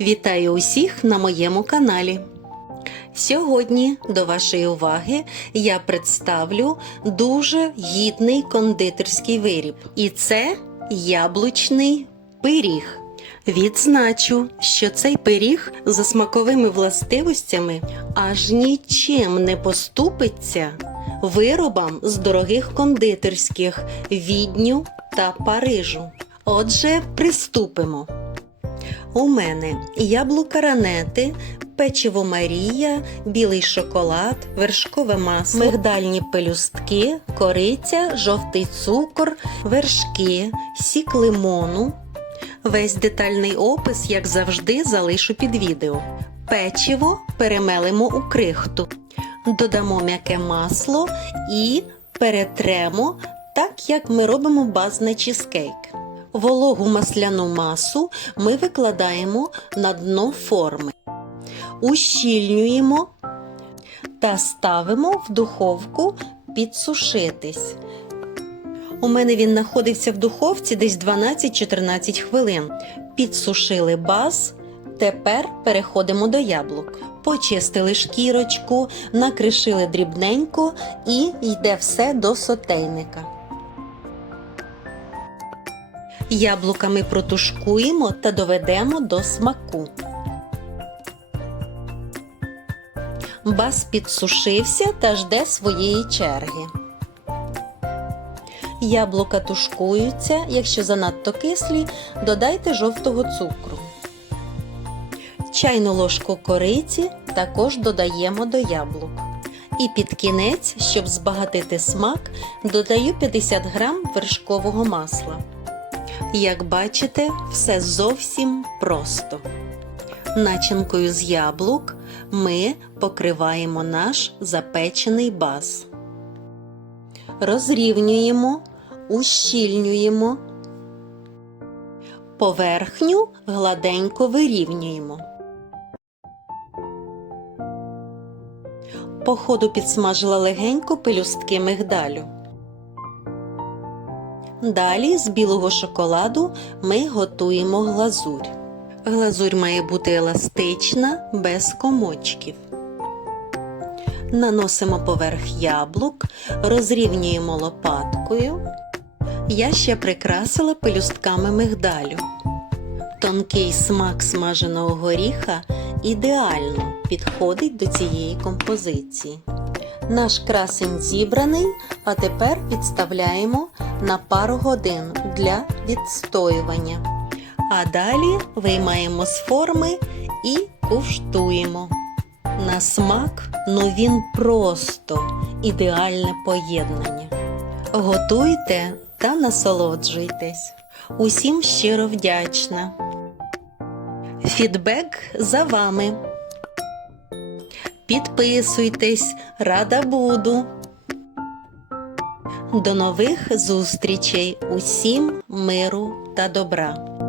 Вітаю усіх на моєму каналі. Сьогодні до вашої уваги я представлю дуже гідний кондитерський виріб. І це яблучний пиріг. Відзначу, що цей пиріг за смаковими властивостями аж нічим не поступиться виробам з дорогих кондитерських Відню та Парижу. Отже, приступимо. У мене яблука ранети, печиво Марія, білий шоколад, вершкове масло, мигдальні пелюстки, кориця, жовтий цукор, вершки, сік лимону. Весь детальний опис, як завжди, залишу під відео. Печиво перемелимо у крихту, додамо м'яке масло і перетремо так, як ми робимо базний чизкейк. Вологу масляну масу ми викладаємо на дно форми, ущільнюємо та ставимо в духовку підсушитись. У мене він знаходився в духовці десь 12-14 хвилин. Підсушили баз. Тепер переходимо до яблук. Почистили шкірочку, накришили дрібненько і йде все до сотейника. Яблука ми протушкуємо та доведемо до смаку. Бас підсушився та жде своєї черги. Яблука тушкуються, якщо занадто кислі, додайте жовтого цукру. Чайну ложку кориці також додаємо до яблук. І під кінець, щоб збагатити смак, додаю 50 грам вершкового масла. Як бачите, все зовсім просто. Начинкою з яблук ми покриваємо наш запечений баз. Розрівнюємо, ущільнюємо, поверхню гладенько вирівнюємо. По ходу підсмажила легенько пелюстки мигдалю. Далі з білого шоколаду ми готуємо глазурь. Глазурь має бути еластична, без комочків. Наносимо поверх яблук, розрівнюємо лопаткою. Я ще прикрасила пелюстками мигдалю. Тонкий смак смаженого горіха ідеально підходить до цієї композиції. Наш красень зібраний, а тепер відставляємо на пару годин для відстоювання. А далі виймаємо з форми і куштуємо. На смак, ну він просто ідеальне поєднання. Готуйте та насолоджуйтесь. Усім щиро вдячна. Фідбек за вами. Підписуйтесь, рада буду. До нових зустрічей, усім миру та добра!